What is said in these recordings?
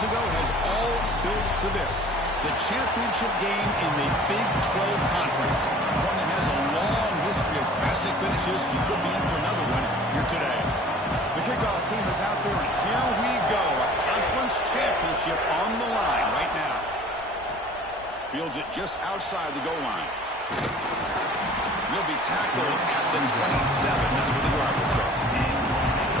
years ago has all built for this. The championship game in the Big 12 Conference. One that has a long history of classic finishes. You could be in for another one here today. The kickoff team is out there, and here we go. A conference championship on the line right now. Fields it just outside the goal line. He'll be tackled at the 27. That's where the drive will start.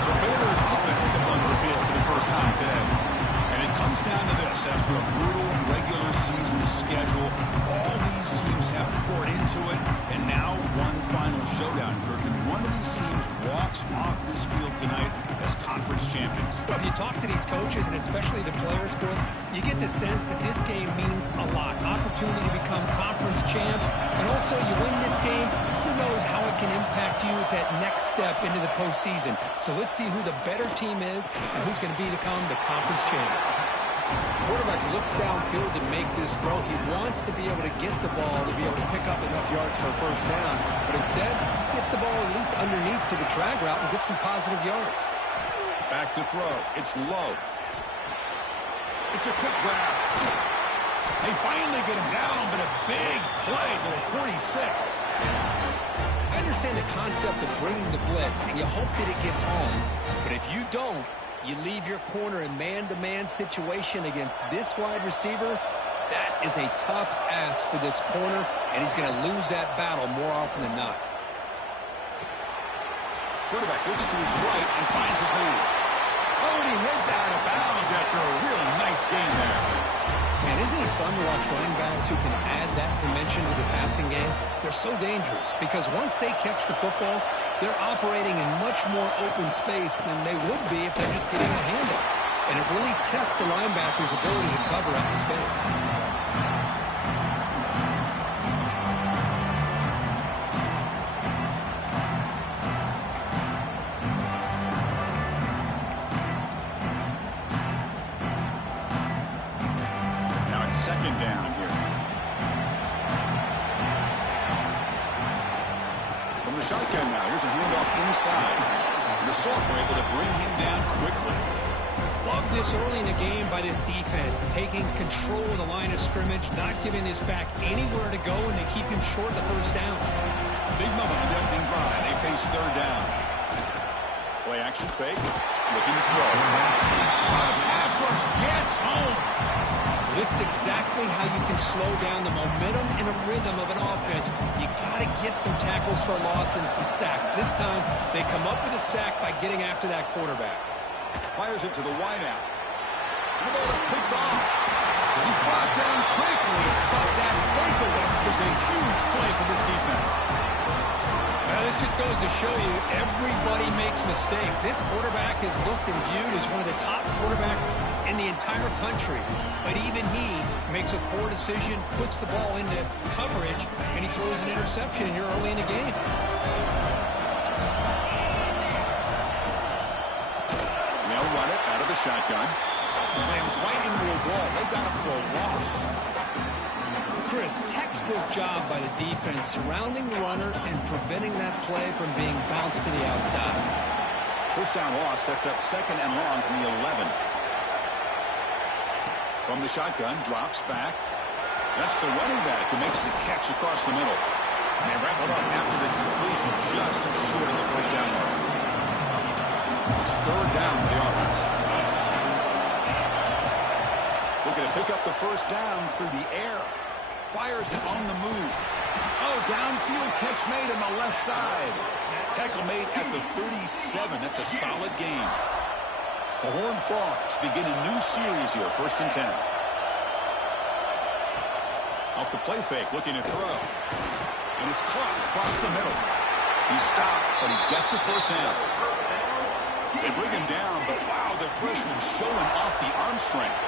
So Baylor's offense comes onto the field for the first time today. And it comes down to this. After a brutal regular season schedule, all these teams have poured into it. And now one final showdown, Kirk. And one of these teams walks off this field tonight as conference champions. Well, if you talk to these coaches, and especially the players, Chris, you get the sense that this game means a lot. Opportunity to become conference champs. And also, you win this game, who knows how it can impact you at that next step into the postseason. So let's see who the better team is and who's going to become the conference champion. Quarterback looks downfield to make this throw. He wants to be able to get the ball to be able to pick up enough yards for a first down. But instead, gets the ball at least underneath to the drag route and gets some positive yards. Back to throw. It's Love. It's a quick grab. They finally get him down, but a big play to the 46. I understand the concept of bringing the blitz, and you hope that it gets home. But if you don't, you leave your corner in man-to-man situation against this wide receiver. That is a tough ask for this corner, and he's going to lose that battle more often than not. Quarterback looks to his right and finds his man. Oh, and he heads out of bounds after a really nice game there. Man, isn't it fun to watch running backs who can add that dimension to the passing game? They're so dangerous because once they catch the football, they're operating in much more open space than they would be if they're just getting a handoff. And it really tests the linebacker's ability to cover out the space. Second down here. From the shotgun now, here's a handoff inside. The Salt were able to bring him down quickly. Love this early in the game by this defense, taking control of the line of scrimmage, not giving this back anywhere to go, and they keep him short of the first down. Big moment on the opening drive. They face third down. Play action fake. Looking to throw. The pass rush gets home. This is exactly how you can slow down the momentum and a rhythm of an offense. You got to get some tackles for loss and some sacks. This time, they come up with a sack by getting after that quarterback. Fires it to the wideout. The ball is picked off. He's brought down quickly, but that takeaway was a huge play for this defense. Well, this just goes to show you everybody makes mistakes. This quarterback is looked and viewed as one of the top quarterbacks in the entire country. But even he makes a poor decision, puts the ball into coverage, and he throws an interception here early in the game. They'll run it out of the shotgun. Slams right into a wall. They've got him for a loss. Chris, textbook job by the defense surrounding the runner and preventing that play from being bounced to the outside. First down loss sets up second and long from the 11. From the shotgun, drops back. That's the running back who makes the catch across the middle. And they wrap it up after the completion just short of the first down mark. It's third down for the offense. Looking to pick up the first down through the air. Fires it on the move. Oh, downfield catch made on the left side. Tackle made at the 37. That's a solid gain. The Horned Frogs begin a new series here, 1st and 10. Off the play fake, looking to throw. And it's caught across the middle. He stopped, but he gets a first down. They bring him down, but wow, the freshman showing off the arm strength.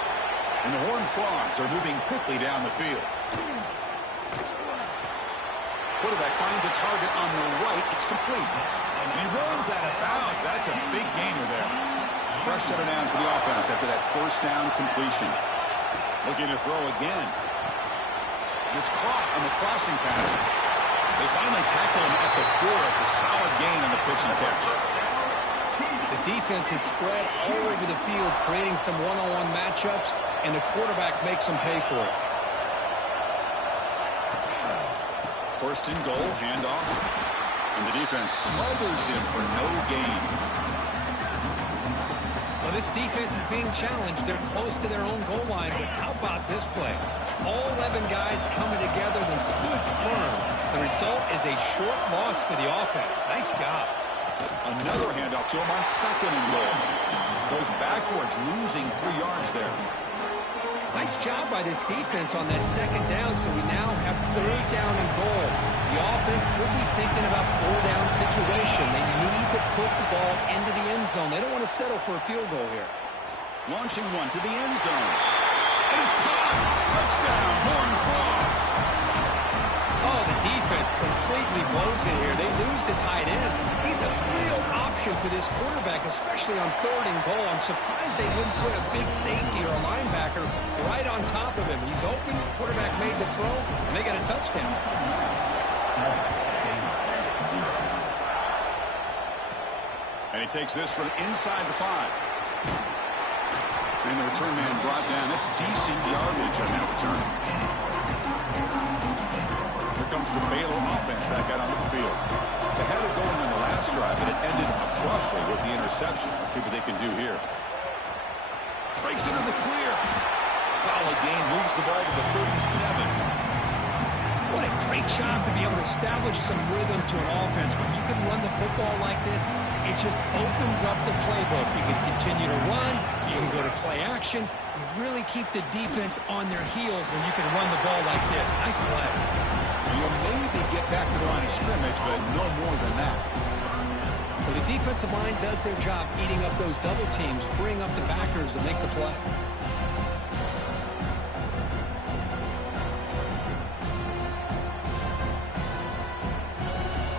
And the Horned Frogs are moving quickly down the field. Quarterback finds a target on the right. It's complete. And he runs out of bounds. That's a big gainer there. Fresh set of downs for the offense after that first down completion. Looking to throw again. It's caught on the crossing pattern. They finally tackle him at the 4. It's a solid gain on the pitch and catch. The defense is spread all over the field, creating some one-on-one matchups, and the quarterback makes them pay for it. First and goal, handoff, and the defense smothers him for no gain. Well, this defense is being challenged. They're close to their own goal line, but how about this play? All 11 guys coming together and stood firm. The result is a short loss for the offense. Nice job. Another handoff to him on second and goal. Goes backwards, losing 3 yards there. Nice job by this defense on that second down, so we now have third down and goal. The offense could be thinking about 4-down situation. They need to put the ball into the end zone. They don't want to settle for a field goal here. Launching one to the end zone. And it's caught. Touchdown, Horned Frogs. Oh, the defense completely blows it here. They lose the tight end. He's a real option for this quarterback, especially on third and goal. I'm surprised they wouldn't put a big safety or a linebacker right on top of him. He's open, quarterback made the throw, and they got a touchdown. And he takes this from inside the 5. And the return man brought down. That's decent yardage on that return. Here comes the Baylor offense back out onto the field. They had it going on the last drive, but it ended abruptly with the interception. Let's see what they can do here. Breaks into the clear. Solid gain, moves the ball to the 37. What a great job to be able to establish some rhythm to an offense. When you can run the football like this, it just opens up the playbook. You can continue to run. You can go to play action. You really keep the defense on their heels when you can run the ball like this. Nice play. You'll maybe get back to the line of scrimmage, but no more than that. Well, the defensive line does their job eating up those double teams, freeing up the backers to make the play.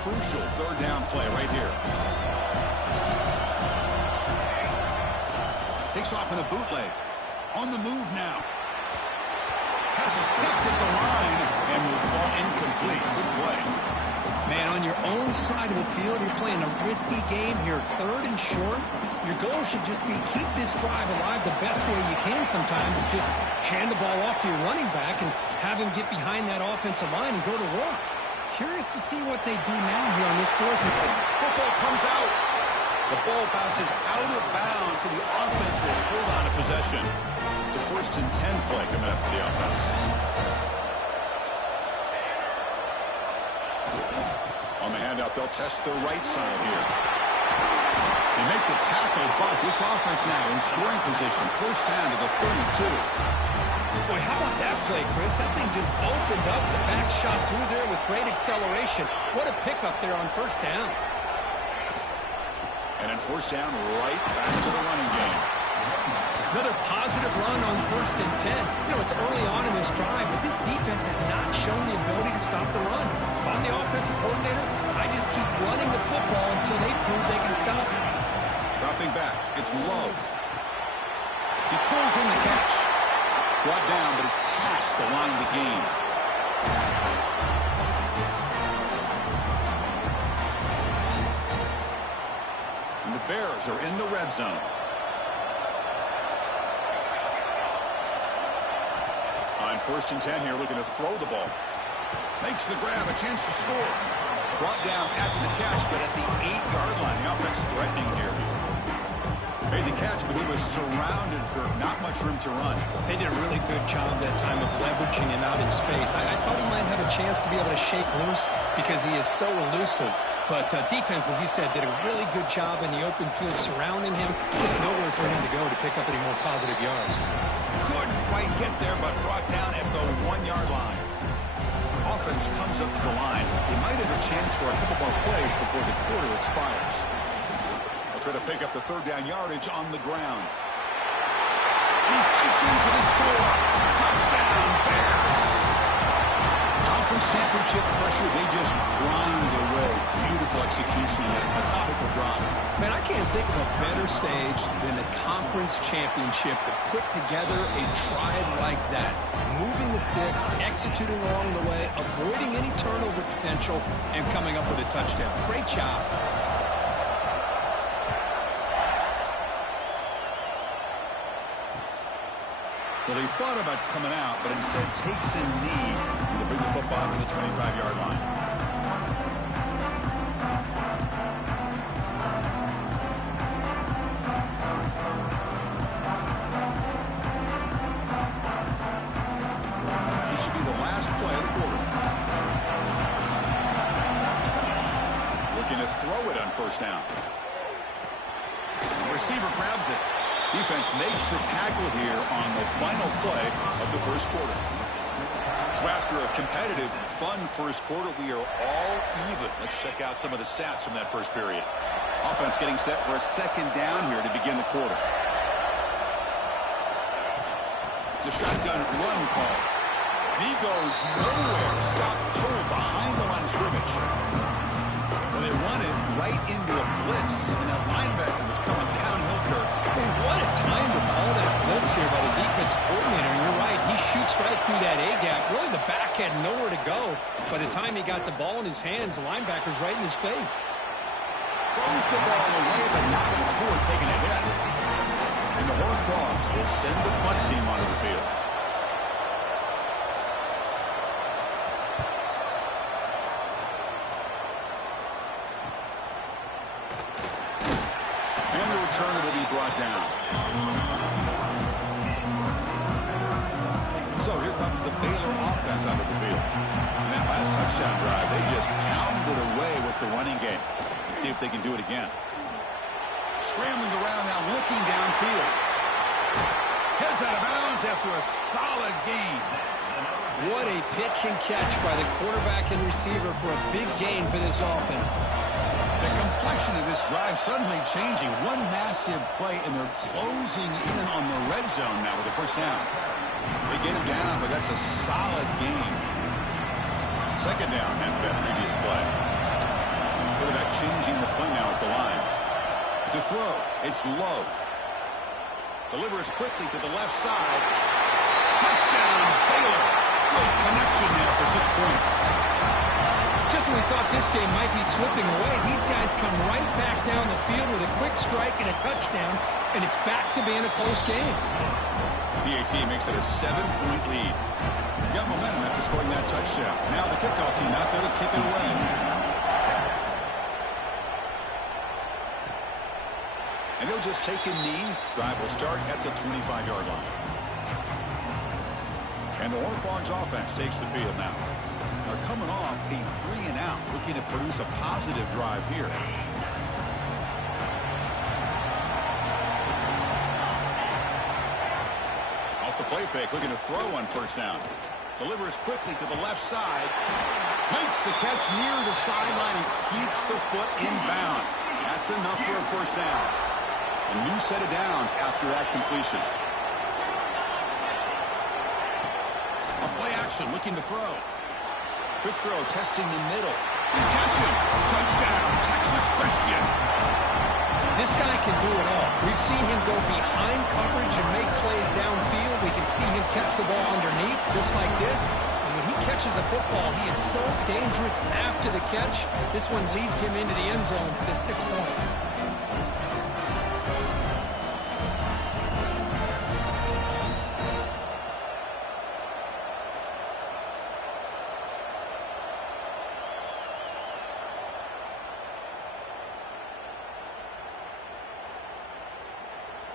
Crucial third down play right here. Takes off in a bootleg. On the move now. Has his tip at the line and will fall incomplete. Good play. Man, on your own side of the field, you're playing a risky game here. Third and short. Your goal should just be keep this drive alive the best way you can sometimes. Just hand the ball off to your running back and have him get behind that offensive line and go to work. Curious to see what they do now here on this fourth and goal. Football comes out. The ball bounces out of bounds, so the offense will hold on to possession. It's a 1st and 10 play coming up for the offense. On the handout, they'll test the right side here. They make the tackle, but this offense now in scoring position. 1st down to the 32. Boy, how about that play, Chris? That thing just opened up. The back shot through there with great acceleration. What a pickup there on 1st down. And then 1st down, right back to the running game. Another positive run on 1st and 10. You know, it's early on in this drive, but this defense has not shown the ability to stop the run. If I'm the offensive coordinator, I just keep running the football until they prove they can stop it. Dropping back, it's Love. He pulls in the catch. Brought down, but it's past the line to gain. And the Bears are in the red zone. On 1st and 10 here, looking to throw the ball. Makes the grab, a chance to score. Brought down after the catch, but at the 8-yard line. The offense threatening here. Made the catch, but he was surrounded for not much room to run. They did a really good job that time of leveraging him out in space. I thought he might have a chance to be able to shake loose because he is so elusive. But defense, as you said, did a really good job in the open field surrounding him. Just nowhere for him to go to pick up any more positive yards. Couldn't quite get there, but brought down at the 1-yard line. Offense comes up to the line. They might have a chance for a couple more plays before the quarter expires. They'll try to pick up the 3rd down yardage on the ground. He fights in for the score. Touchdown, Bears. Conference championship pressure, they just grind away. Beautiful execution on that methodical drive. Man, I can't think of a better stage than the conference championship to put together a drive like that. Moving the sticks, executing along the way, avoiding any turnover potential, and coming up with a touchdown. Great job. Well, he thought about coming out, but instead takes a knee to bring the football to the 25-yard line. This should be the last play of the quarter. Looking to throw it on first down. The receiver grabs it. Defense makes the tackle here on the final play of the first quarter. So after a competitive, fun first quarter, we are all even. Let's check out some of the stats from that first period. Offense getting set for a second down here to begin the quarter. It's a shotgun run call. And he goes nowhere. Stopped cold behind the line of scrimmage. Well, they run it right into a blitz, and that linebacker was coming downhill curve. Man, what a time to call that blitz here by the defensive coordinator. You're right, he shoots right through that A-gap. Really, the back had nowhere to go. By the time he got the ball in his hands, the linebacker's right in his face. Throws the ball away, but not before taking a hit. And the Horned Frogs will send the punt team onto the field. Returner will be brought down. So here comes the Baylor offense out of the field. And that last touchdown drive, they just pounded away with the running game. Let's see if they can do it again. Scrambling around now, looking downfield. Heads out of bounds after a solid gain. What a pitch and catch by the quarterback and receiver for a big gain for this offense. The complexion of this drive suddenly changing. One massive play, and they're closing in on the red zone now with the first down. They get him down, but that's a solid gain. Second down after that previous play. Quarterback changing the play now at the line. To throw, it's Love. Delivers quickly to the left side. Touchdown, Baylor. Good connection now for 6 points. Just when we thought this game might be slipping away, these guys come right back down the field with a quick strike and a touchdown, and it's back to being a close game. PAT makes it a 7-point lead. Got momentum after scoring that touchdown. Now the kickoff team out there to kick it away. And he'll just take a knee. Drive will start at the 25-yard line. And the Horned Frogs offense takes the field now. They're coming off a 3-and-out, looking to produce a positive drive here. Off the play fake, looking to throw on first down. Delivers quickly to the left side. Makes the catch near the sideline and keeps the foot in bounds. That's enough for a first down. A new set of downs after that completion. A play action, looking to throw. Quick throw, testing the middle. Catch him. Touchdown, Texas Christian. This guy can do it all. We've seen him go behind coverage and make plays downfield. We can see him catch the ball underneath, just like this. And when he catches a football, he is so dangerous after the catch. This one leads him into the end zone for the 6 points.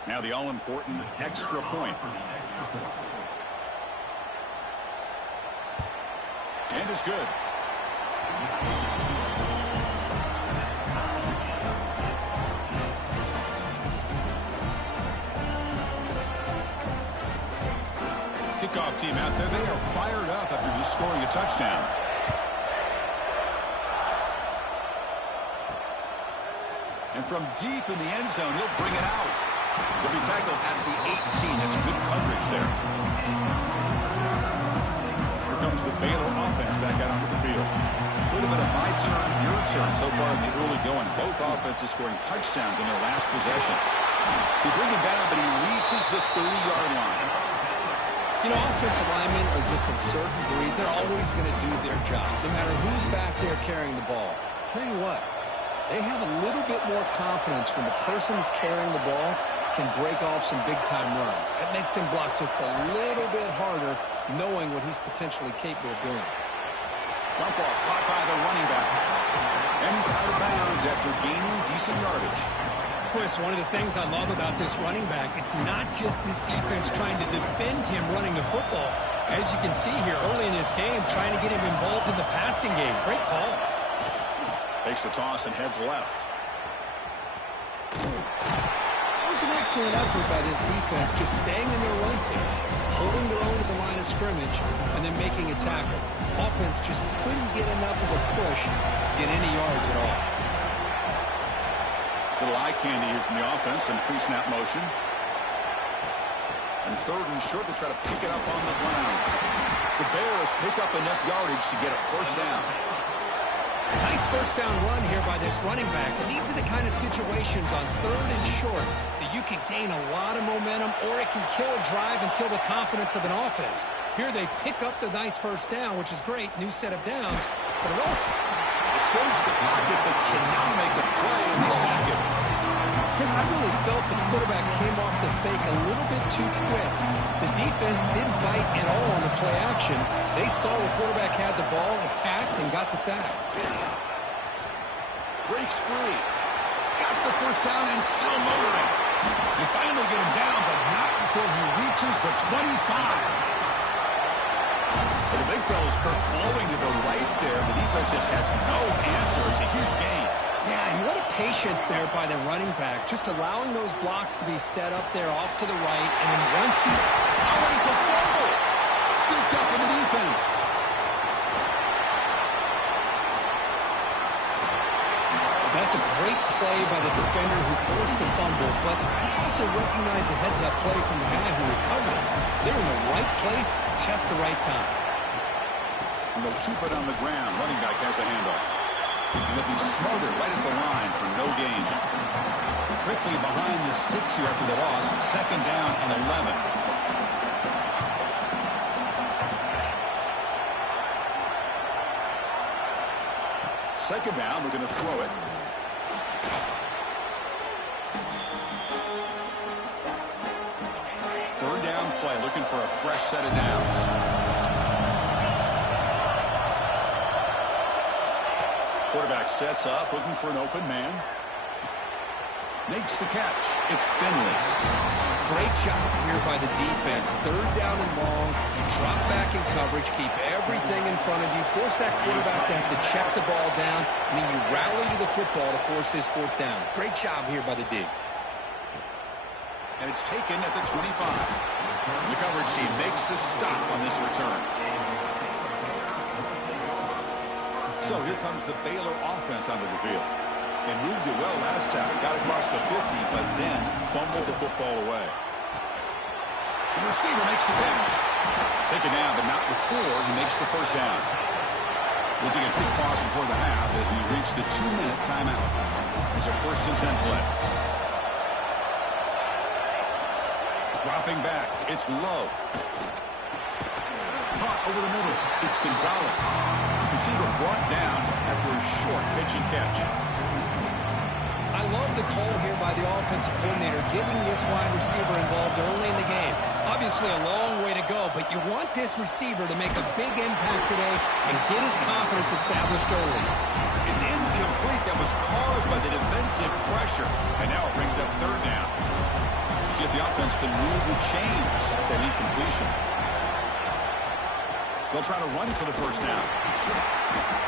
Now the all-important extra point. And it's good. Kickoff team out there. They are fired up after just scoring a touchdown. And from deep in the end zone, he'll bring it out. He'll be tackled at the 18. That's good coverage there. Here comes the Baylor offense back out onto the field. A little bit of my turn, your turn so far in the early going. Both offenses scoring touchdowns in their last possessions. He brings it down, but he reaches the 30-yard line. You know, offensive linemen are just a certain breed. They're always going to do their job, no matter who's back there carrying the ball. I'll tell you what, they have a little bit more confidence when the person that's carrying the ball can break off some big-time runs. That makes him block just a little bit harder, knowing what he's potentially capable of doing. Dump off caught by the running back. And he's out of bounds after gaining decent yardage. Chris, one of the things I love about this running back, it's not just this defense trying to defend him running the football. As you can see here early in this game, trying to get him involved in the passing game. Great call. Takes the toss and heads left. That was an excellent effort by this defense, just staying in their run fence, holding their own at the line of scrimmage, and then making a tackle. Offense just couldn't get enough of a push to get any yards at all. Little eye candy here from the offense and pre-snap motion. And third and short, they try to pick it up on the ground. The Bears pick up enough yardage to get a first down. Nice first down run here by this running back. And these are the kind of situations on third and short that you can gain a lot of momentum, or it can kill a drive and kill the confidence of an offense. Here they pick up the nice first down, which is great. New set of downs. But it also escapes the pocket, but cannot make a play, and they sack it. Chris, I really felt the quarterback came off the fake a little bit too quick. The defense didn't bite at all on the play action. They saw the quarterback had the ball, attacked, and got the sack. Breaks free. Got the first down and still motoring. They finally get him down, but not before he reaches the 25. Well, the big fella's Kirk flowing to the right there. The defense just has no answer. It's a huge gain. Yeah, and what a patience there by the running back, just allowing those blocks to be set up there off to the right, and then once he... Oh, and it's a fumble! Scooped up in the defense. That's a great play by the defender who forced the fumble, but it's also recognized a heads-up play from the guy who recovered it. They're in the right place, just the right time. And they'll keep it on the ground. Running back has a handoff. And they'll be smothered right at the line for no gain. Quickly behind the sticks here after the loss. Second down and 11. Second down, we're going to throw it. Third down play, looking for a fresh set of downs. Quarterback sets up, looking for an open man. Makes the catch. It's Finley. Great job here by the defense. Third down and long. You drop back in coverage, keep everything in front of you, force that quarterback to have to check the ball down, and then you rally to the football to force this fourth down. Great job here by the D. And it's taken at the 25. The coverage team makes the stop on this return. So here comes the Baylor offense onto the field. And moved it well last time. Got across the 50, but then fumbled the football away. The receiver makes the catch. Taken down, but not before he makes the first down. We'll take a quick pause before the half as we reach the 2-minute timeout. Here's a 1st and 10 play. Dropping back, it's Love. Caught over the middle, it's Gonzalez. Receiver brought down after a short pitch and catch. I love the call here by the offensive coordinator, getting this wide receiver involved early in the game. Obviously a long way to go, but you want this receiver to make a big impact today and get his confidence established early. It's incomplete. That was caused by the defensive pressure. And now it brings up third down. See if the offense can move the chains at that incompletion. They'll try to run for the first down.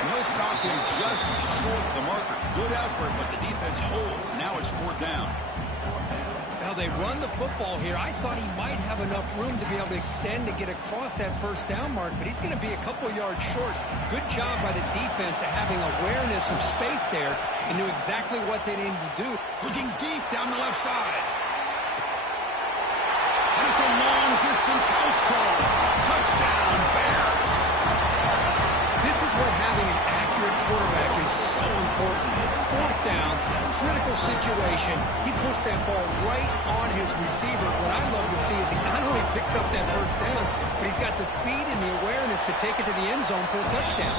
And they'll stop him just short of the marker. Good effort, but the defense holds. Now it's fourth down. Now they run the football here. I thought he might have enough room to be able to extend to get across that first down mark, but he's going to be a couple yards short. Good job by the defense of having awareness of space there and knew exactly what they needed to do. Looking deep down the left side. And it's a long-distance house call. Touchdown, Bears. This is what having an accurate quarterback is so important. Fourth down, critical situation. He puts that ball right on his receiver. What I love to see is he not only picks up that first down, but he's got the speed and the awareness to take it to the end zone for the touchdown.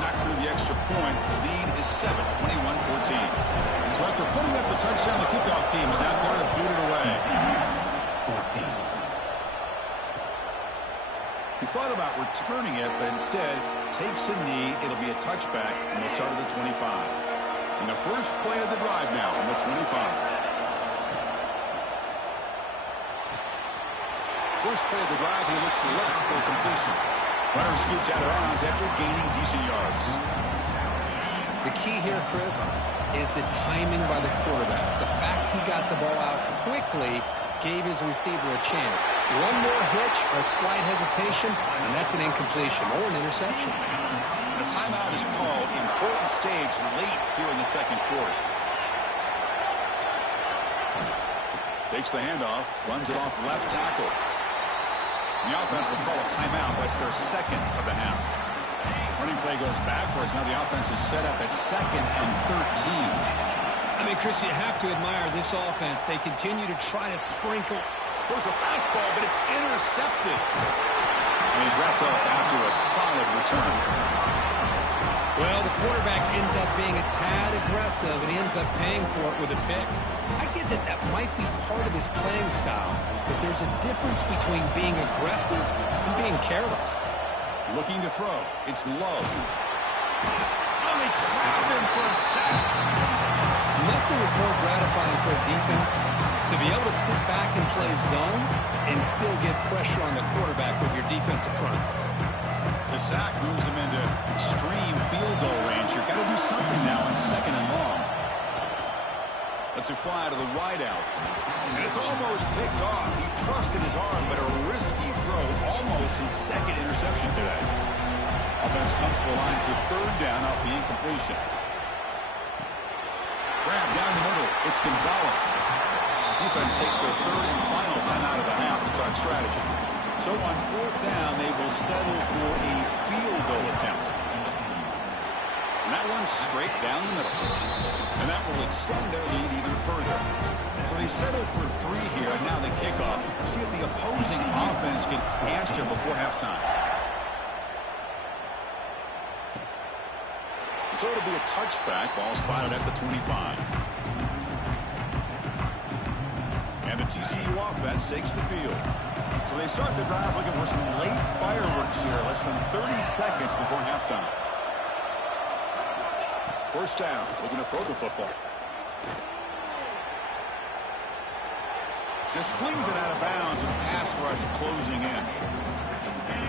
Knocked through the extra point. The lead is 7, 21-14. So after putting up the touchdown, the kickoff team is out there to boot it away. 14. He thought about returning it, but instead takes a knee. It'll be a touchback, and they'll start at the 25. And the first play of the drive now on the 25. First play of the drive, he looks left for completion. Runner scoots out of bounds after gaining decent yards. The key here, Chris, is the timing by the quarterback. The fact he got the ball out quickly gave his receiver a chance. One more hitch, a slight hesitation, and that's an incompletion or an interception. The timeout is called. Important stage late here in the second quarter. Takes the handoff, runs it off left tackle. The offense will call a timeout. That's their second of the half. Running play goes backwards. Now the offense is set up at 2nd and 13. I mean, Chris, you have to admire this offense. They continue to try to sprinkle. There's a fastball, but it's intercepted. And he's wrapped up after a solid return. Well, the quarterback ends up being a tad aggressive, and he ends up paying for it with a pick. I get that that might be part of his playing style, but there's a difference between being aggressive and being careless. Looking to throw. It's Love. Oh, they trap him for a sack. Nothing is more gratifying for a defense to be able to sit back and play zone and still get pressure on the quarterback with your defensive front. The sack moves him into extreme field goal range. You've got to do something now on 2nd and long. Lets it fly to the wide out. And it's almost picked off. He trusted his arm, but a risky throw. Almost his 2nd interception today. Offense comes to the line for 3rd down off the incompletion. Grab down the middle. It's Gonzalez. Defense takes their 3rd and final timeout of the half to talk strategy. So on 4th down, they will settle for a field goal attempt. And that one's straight down the middle. And that will extend their lead even further. So they settle for 3 here, and now they kick off. See if the opposing offense can answer before halftime. So it'll be a touchback. Ball spotted at the 25. And the TCU offense takes the field. So they start the drive looking for some late fireworks here. Less than 30 seconds before halftime. First down, looking to throw the football. Just flings it out of bounds with pass rush closing in.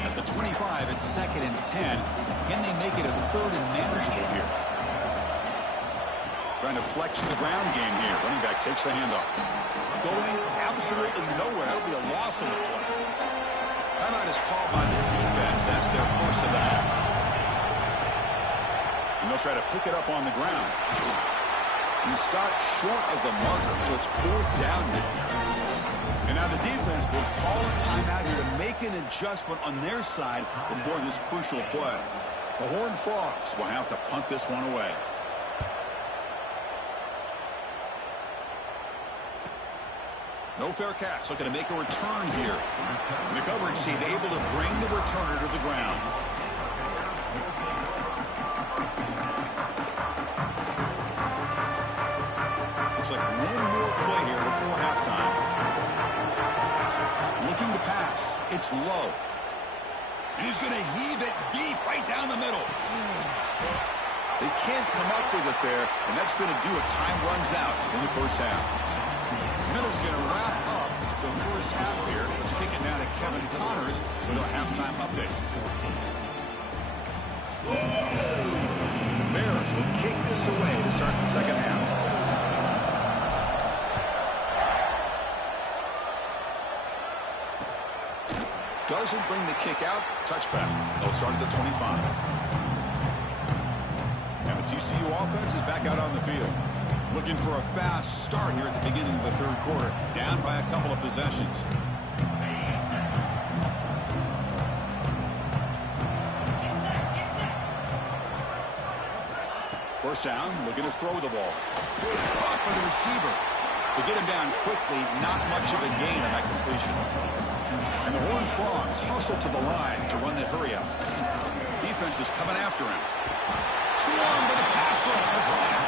At the 25, it's 2nd and 10. Can they make it a 3rd and manageable here? Trying to flex the ground game here. Running back takes the handoff. Going absolutely nowhere. That'll be a loss of the play. Timeout is called by the defense. That's their first of the half. And they'll try to pick it up on the ground. He stopped short of the marker, so it's 4th down now. And now the defense will call a timeout here to make an adjustment on their side before this crucial play. The Horned Frogs will have to punt this one away. No fair catch. Looking to make a return here. And the coverage team able to bring the returner to the ground. Looks like one more play here before halftime. Looking to pass. It's Love. And he's going to heave it deep right down the middle. They can't come up with it there, and that's going to do it. Time runs out in the first half. Middle's going to wrap up the first half here. Let's kick it now to Kevin Connors with a halftime update. The Bears will kick this away to start the second half. Doesn't bring the kick out. Touchback. They'll start at the 25. And the TCU offense is back out on the field. Looking for a fast start here at the beginning of the 3rd quarter. Down by a couple of possessions. First down, looking to throw the ball. Good caught for the receiver. To get him down quickly, not much of a gain on that completion. And the Horned Frogs hustle to the line to run the hurry up. Defense is coming after him. Swarmed by the pass rush. A sack.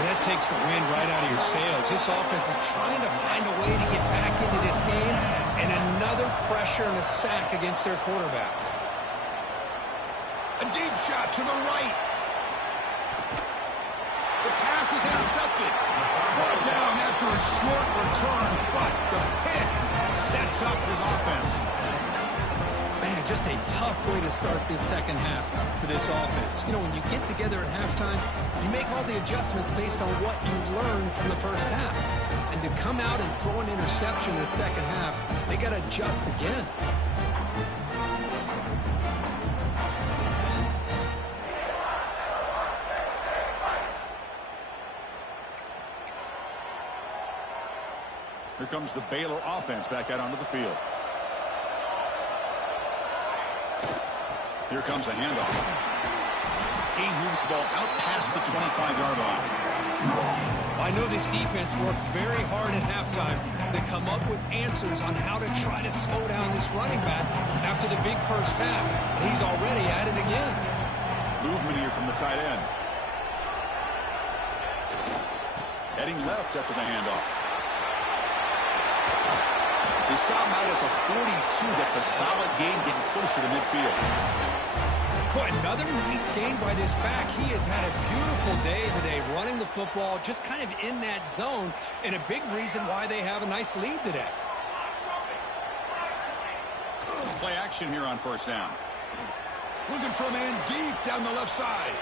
That takes the wind right out of your sails. This offense is trying to find a way to get back into this game, and another pressure and a sack against their quarterback. A deep shot to the right. The pass is intercepted. Brought down after a short return, but the pick sets up his offense. Man, just a tough way to start this second half for this offense. You know, when you get together at halftime, you make all the adjustments based on what you learned from the first half. And to come out and throw an interception in the second half, they got to adjust again. Here comes the Baylor offense back out onto the field. Here comes a handoff. He moves the ball out past the 25-yard line. I know this defense worked very hard at halftime to come up with answers on how to try to slow down this running back after the big first half. And he's already at it again. Movement here from the tight end. Heading left after the handoff. They stop him out at the 42. That's a solid gain getting closer to midfield. Boy, another nice game by this back. He has had a beautiful day today running the football, just kind of in that zone, and a big reason why they have a nice lead today. Play action here on first down. Looking for a man deep down the left side.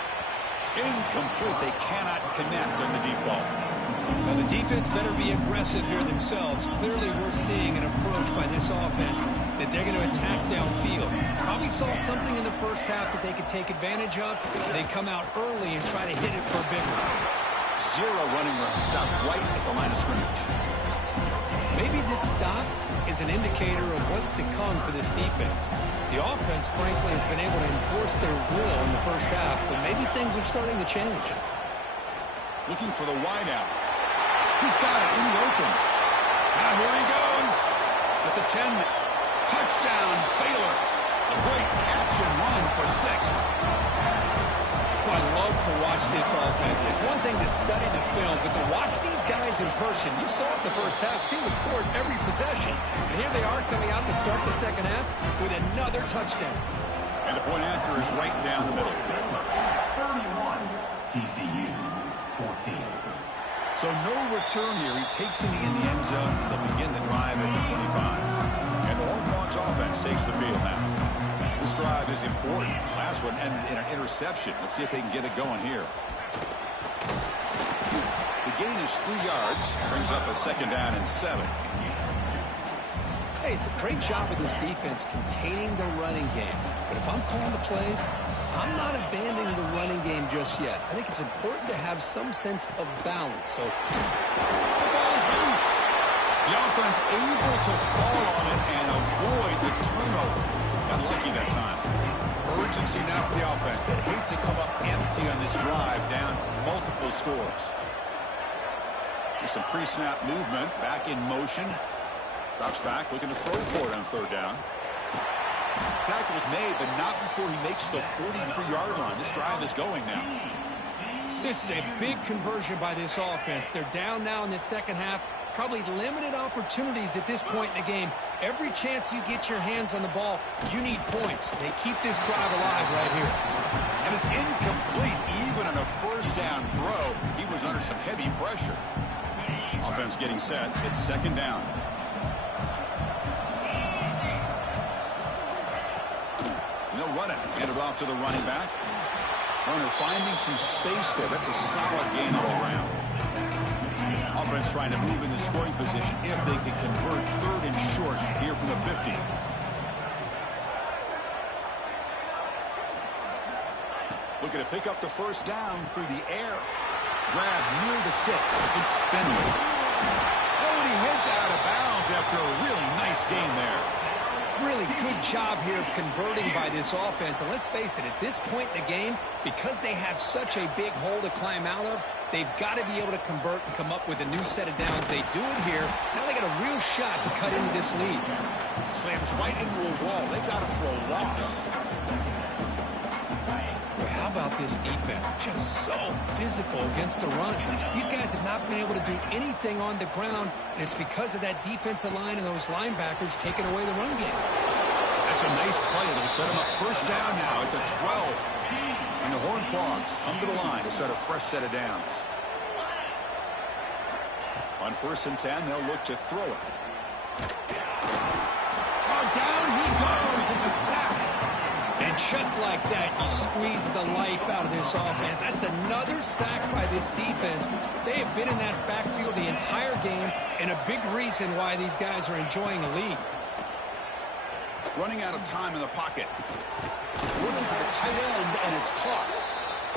Incomplete. They cannot connect on the deep ball. Now, the defense better be aggressive here themselves. Clearly, we're seeing an approach by this offense that they're going to attack downfield. Probably saw something in the first half that they could take advantage of. They come out early and try to hit it for a big one. Zero running room. Stop right at the line of scrimmage. Maybe this stop is an indicator of what's to come for this defense. The offense, frankly, has been able to enforce their will in the first half, but maybe things are starting to change. Looking for the wideout. He's got it in the open. Now here he goes. At the 10. Touchdown, Baylor. A great catch and run for 6. I love to watch this offense. It's one thing to study the film, but to watch these guys in person, you saw it in the first half, seemed to score every possession. And here they are coming out to start the second half with another touchdown. And the point after is right down the middle. 31, TCU, 14. So no return here. He takes it in the end zone. They'll begin the drive at the 25. And the Horned Frogs offense takes the field now. This drive is important. Last one ended in an interception. Let's see if they can get it going here. The gain is 3 yards. Brings up a second down and 7. Hey, it's a great job of this defense containing the running game. But if I'm calling the plays, I'm not abandoning the running game just yet. I think it's important to have some sense of balance. So the ball is loose. The offense able to fall on it and avoid the turnover. Got lucky that time. Urgency now for the offense that hate to come up empty on this drive, down multiple scores. There's some pre-snap movement. Back in motion. Drops back, looking to throw for it on third down. Tackle's made, but not before he makes the 43-yard line. This drive is going now. This is a big conversion by this offense. They're down now in the second half. Probably limited opportunities at this point in the game. Every chance you get your hands on the ball, you need points. They keep this drive alive right here. And it's incomplete. Even on a first down throw, he was under some heavy pressure. Offense getting set. It's second down. They'll run it. Hand it off to the running back. Runner finding some space there. That's a solid gain all around. Offense trying to move in the scoring position if they can convert third and short here from the 50. Looking to pick up the first down through the air. Grab near the sticks. It's Finley. Oh, and he heads out of bounds after a really nice game there. Really good job here of converting by this offense. And let's face it, at this point in the game, because they have such a big hole to climb out of, they've got to be able to convert and come up with a new set of downs. They do it here. Now they got a real shot to cut into this lead. Slams right into a wall. They got him for a loss. how about this defense? Just so physical against the run. These guys have not been able to do anything on the ground, and it's because of that defensive line and those linebackers taking away the run game. That's a nice play. It'll set them up first down now at the 12. And the Horned Frogs come to the line to set a fresh set of downs. On 1st and 10, they'll look to throw it. Oh, down he goes. It's a sack. And just like that, you squeeze the life out of this offense. That's another sack by this defense. They have been in that backfield the entire game, and a big reason why these guys are enjoying a lead. Running out of time in the pocket. Looking for the tight end, and it's caught.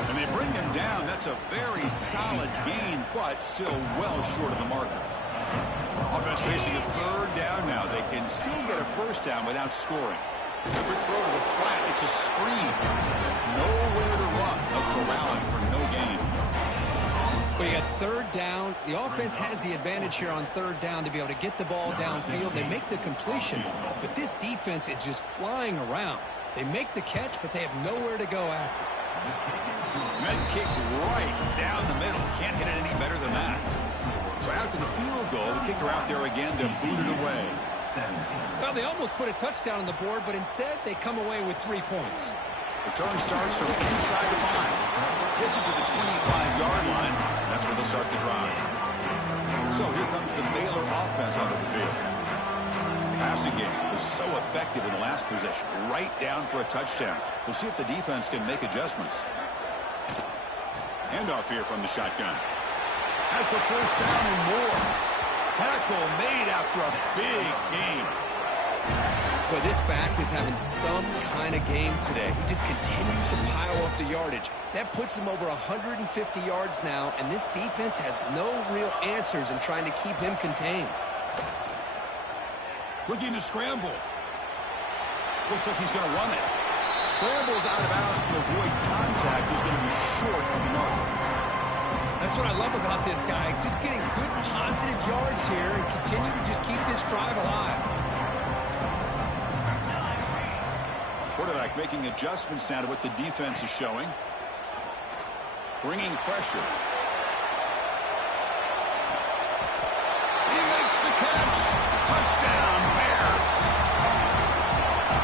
And they bring him down. That's a very solid gain, but still well short of the marker. Offense facing a 3rd down now. They can still get a first down without scoring. Quick throw to the flat. It's a screen. Nowhere to run. No corralling for no gain. Well, you got 3rd down. The offense has the advantage here on 3rd down to be able to get the ball downfield. They make the completion, but this defense is just flying around. They make the catch, but they have nowhere to go after. Men kick right down the middle. Can't hit it any better than that. So after the field goal, the kicker out there again to boot it away. Well, they almost put a touchdown on the board, but instead they come away with 3 points. Return starts from inside the 5. Gets it to the 25-yard line. That's where they'll start the drive. So here comes the Baylor offense onto the field. Passing game was so effective in the last possession. Right down for a touchdown. We'll see if the defense can make adjustments. Handoff here from the shotgun. Has the first down and more. Tackle made after a big gain. Boy, this back is having some kind of game today. He just continues to pile up the yardage. That puts him over 150 yards now, and this defense has no real answers in trying to keep him contained. Looking to scramble. Looks like he's going to run it. Scrambles out of bounds to avoid contact. He's going to be short of the mark. That's what I love about this guy. Just getting good positive yards here and continue to just keep this drive alive. Quarterback making adjustments now to what the defense is showing. Bringing pressure. He makes the catch. Touchdown, Bears.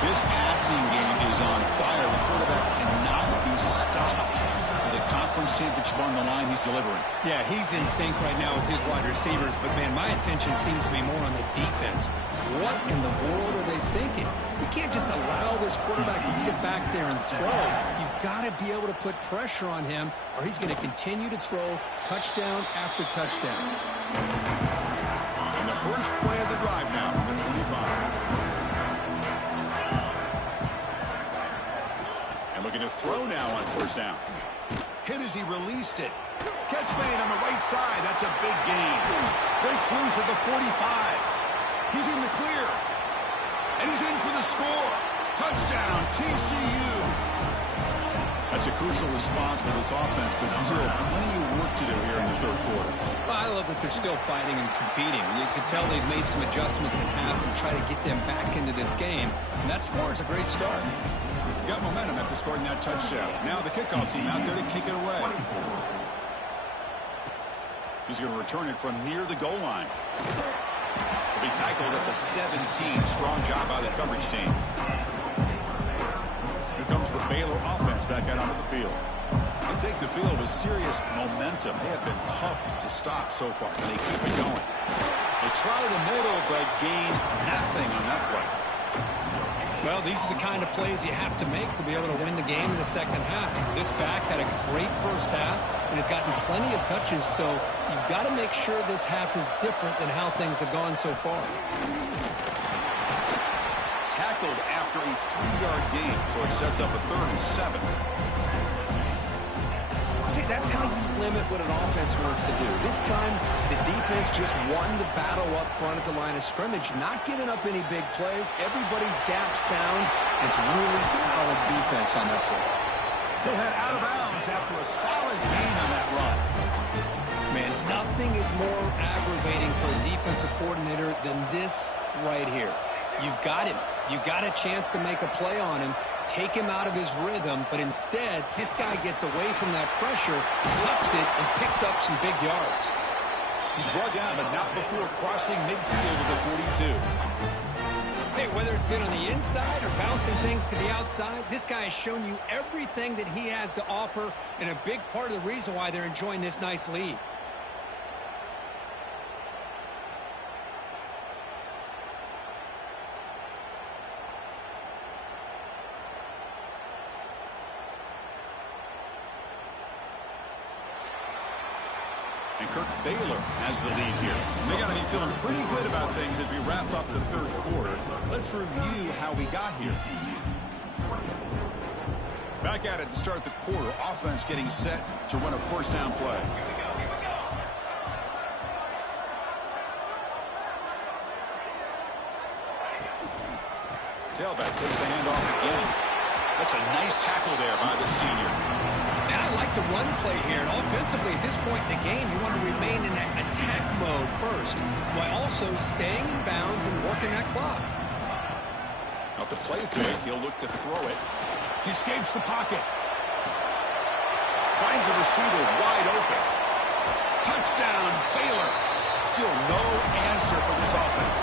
This passing game is on fire. The quarterback cannot be stopped. The conference championship on the line, he's delivering. Yeah, he's in sync right now with his wide receivers, but man, my attention seems to be more on the defense. What in the world are they thinking? You can't just allow this quarterback to sit back there and throw. You've got to be able to put pressure on him, or he's going to continue to throw touchdown after touchdown. And the first play of the drive now from the 25. And looking to throw now on first down. Hit as he released it. Catch made on the right side. That's a big gain. Breaks loose at the 45. He's in the clear. And he's in for the score. Touchdown, TCU. That's a crucial response by this offense, but still plenty of work to do here in the 3rd quarter. Well, I love that they're still fighting and competing. You could tell they've made some adjustments in half and try to get them back into this game. And that score is a great start. Got momentum after scoring that touchdown. Now the kickoff team out there to kick it away. He's going to return it from near the goal line. He'll be tackled at the 17. Strong job by the coverage team. Here comes the Baylor offense back out onto the field. They take the field with serious momentum. They have been tough to stop so far, and they keep it going. They try the middle, but gain nothing on that play. Well, these are the kind of plays you have to make to be able to win the game in the second half. This back had a great first half and has gotten plenty of touches, so you've got to make sure this half is different than how things have gone so far. Tackled after a 3-yard gain, so it sets up a 3rd and 7. See, that's how you limit what an offense wants to do. This time, the defense just won the battle up front at the line of scrimmage, not giving up any big plays. Everybody's gap sound. It's really solid defense on that play. He'll head out of bounds after a solid gain on that run. Man, nothing is more aggravating for a defensive coordinator than this right here. You've got him. You've got a chance to make a play on him, take him out of his rhythm, but instead, this guy gets away from that pressure, tucks it, and picks up some big yards. He's brought down, but not before crossing midfield of the 42. Hey, whether it's been on the inside or bouncing things to the outside, this guy has shown you everything that he has to offer, and a big part of the reason why they're enjoying this nice lead. And Kirk Baylor has the lead here. They got to be feeling pretty good about things as we wrap up the third quarter. Let's review how we got here. Back at it to start the quarter. Offense getting set to run a first down play. Tailback takes the handoff again. That's a nice tackle there by the senior. And I like the run play here. And offensively, at this point in the game, you want to remain in that attack mode first, while also staying in bounds and working that clock. Off the play fake, he'll look to throw it. He escapes the pocket. Finds the receiver wide open. Touchdown, Baylor. Still no answer for this offense.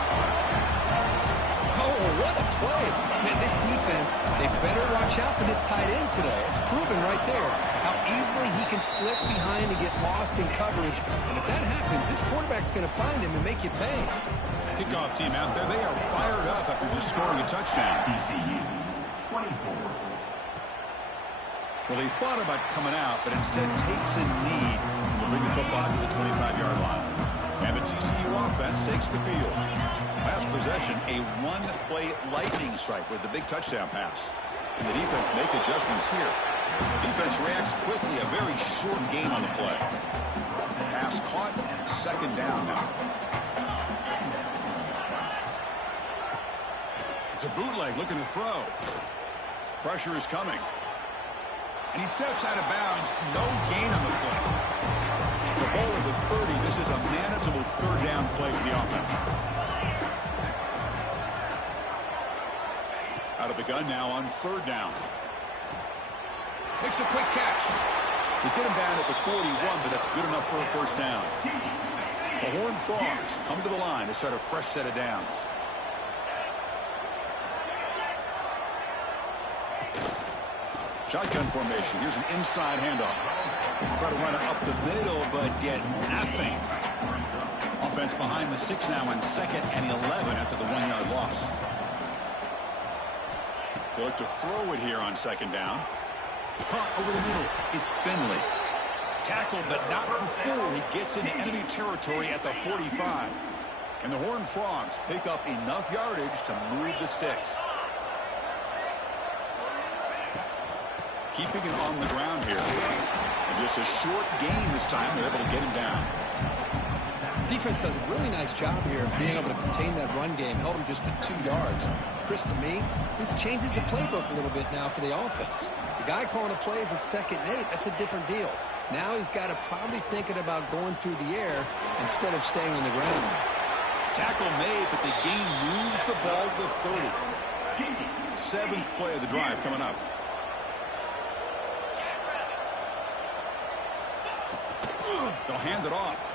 Oh, what a play. Man, this defense, they better watch out for this tight end today. It's proven right there how easily he can slip behind and get lost in coverage. And if that happens, this quarterback's going to find him and make you pay. Kickoff team out there. They are fired up after just scoring a touchdown. TCU 24. Well, he thought about coming out, but instead takes a knee and will bring the football to the 25-yard line. And the TCU offense takes the field. Last possession, a one-play lightning strike with the big touchdown pass. And the defense make adjustments here. Defense reacts quickly, a very short gain on the play. Pass caught, second down now. It's a bootleg looking to throw. Pressure is coming. And he steps out of bounds, no gain on the play. It's a ball at the 30. This is a manageable third down play for the offense. Out of the gun now on third down. Makes a quick catch. They get him down at the 41, but that's good enough for a first down. The Horned Frogs come to the line to start a fresh set of downs. Shotgun formation. Here's an inside handoff. Try to run it up the middle, but get nothing. Offense behind the 6 now on 2nd and 11 after the 1-yard loss. They look to throw it here on 2nd down. Caught over the middle. It's Finley. Tackled, but not before he gets into enemy territory at the 45. And the Horned Frogs pick up enough yardage to move the sticks. Keeping it on the ground here. And just a short gain this time. They're able to get him down. Defense does a really nice job here of being able to contain that run game. Held him just to 2 yards. Chris, to me, this changes the playbook a little bit now for the offense. The guy calling the plays at 2nd and 8, that's a different deal. Now he's got to probably thinking about going through the air instead of staying on the ground. Tackle made, but the gain moves the ball to the 30. 7th play of the drive coming up. They'll hand it off.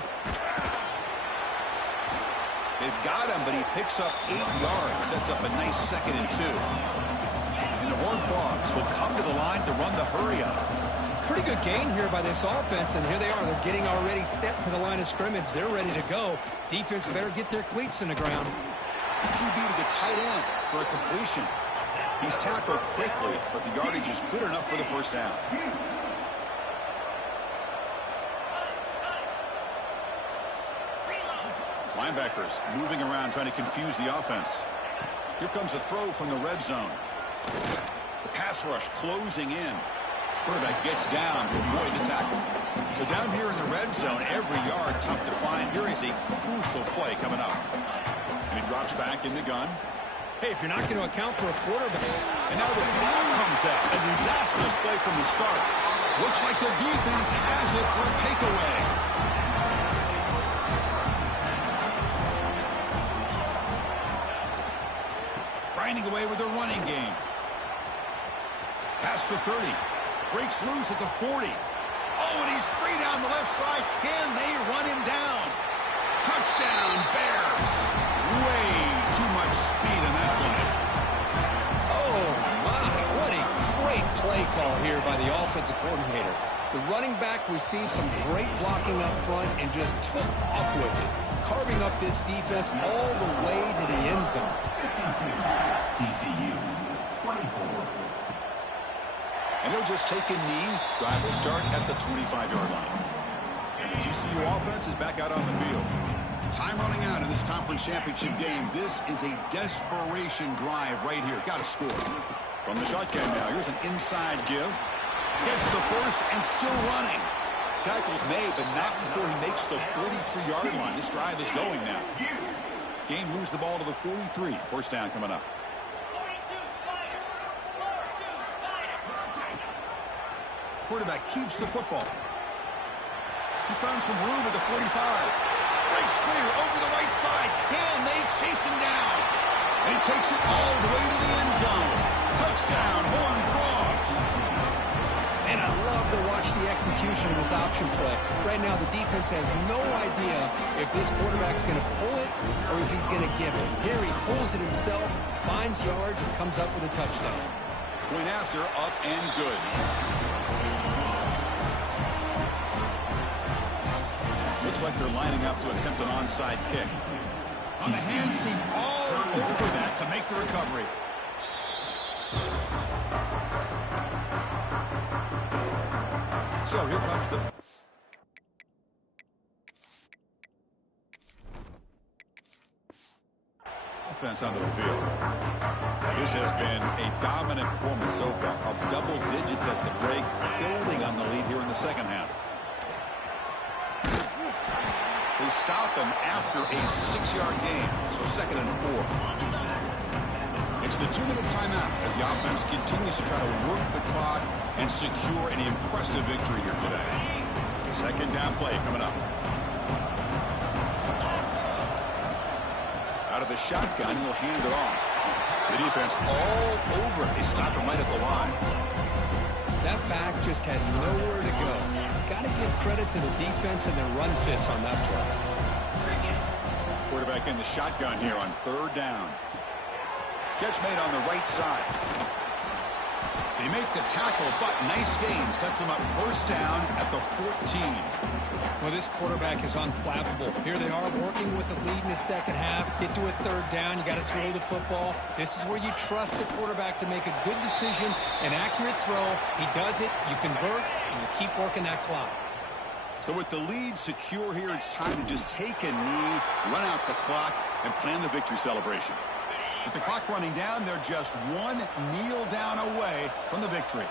They've got him, but he picks up 8 yards. Sets up a nice 2nd and 2. And the Horned Frogs will come to the line to run the hurry up. Pretty good gain here by this offense, and here they are. They're getting already set to the line of scrimmage. They're ready to go. Defense better get their cleats in the ground. QB to the tight end for a completion. He's tackled quickly, but the yardage is good enough for the first down. Linebackers moving around, trying to confuse the offense. Here comes a throw from the red zone. The pass rush closing in. Quarterback gets down to avoid the tackle. So down here in the red zone, every yard tough to find. Here is a crucial play coming up. And he drops back in the gun. Hey, if you're not going to account for a quarterback. And now the ball comes out. A disastrous play from the start. Looks like the defense has it for a takeaway. Grinding away with their running game. Past the 30. Breaks loose at the 40. Oh, and he's free down the left side. Can they run him down? Touchdown, Bears. Way too much speed in that play. Oh, my. What a great play call here by the offensive coordinator. The running back received some great blocking up front and just took off with it, carving up this defense all the way to the end zone. TCU 24. And he'll just take a knee. Drive will start at the 25-yard line. And the TCU offense is back out on the field. Time running out in this conference championship game. This is a desperation drive right here. Got to score. From the shotgun now, here's an inside give. Gets the first and still running. Tackles made, but not before he makes the 43-yard line. This drive is going now. Game moves the ball to the 43. First down coming up. Quarterback keeps the football. He's found some room at the 45. Breaks clear over the right side. Can they chase him down? And he takes it all the way to the end zone. Touchdown, Horned Frogs. And I love to watch the execution of this option play. Right now, the defense has no idea if this quarterback's going to pull it or if he's going to give it. Here he pulls it himself, finds yards, and comes up with a touchdown. Point after, up and good. Looks like they're lining up to attempt an onside kick. On the hand seam all over that to make the recovery. So here comes the... offense onto the field. This has been a dominant performance so far. Up double digits at the break, building on the lead here in the second half. They stop him after a 6-yard gain, so 2nd and 4. It's the 2-minute timeout as the offense continues to try to work the clock and secure an impressive victory here today. Second down play coming up. Out of the shotgun, he'll hand it off. The defense all over it. They stop him right at the line. That back just had nowhere to go. Got to give credit to the defense and their run fits on that play. Quarterback in the shotgun here on 3rd down. Catch made on the right side. They make the tackle, but nice game. Sets him up 1st down at the 14. Well, this quarterback is unflappable. Here they are working with the lead in the second half. Get to a 3rd down. You got to throw the football. This is where you trust the quarterback to make a good decision, an accurate throw. He does it, you convert, and you keep working that clock. So with the lead secure here, it's time to just take a knee, run out the clock, and plan the victory celebration. With the clock running down, they're just one kneel down away from the victory.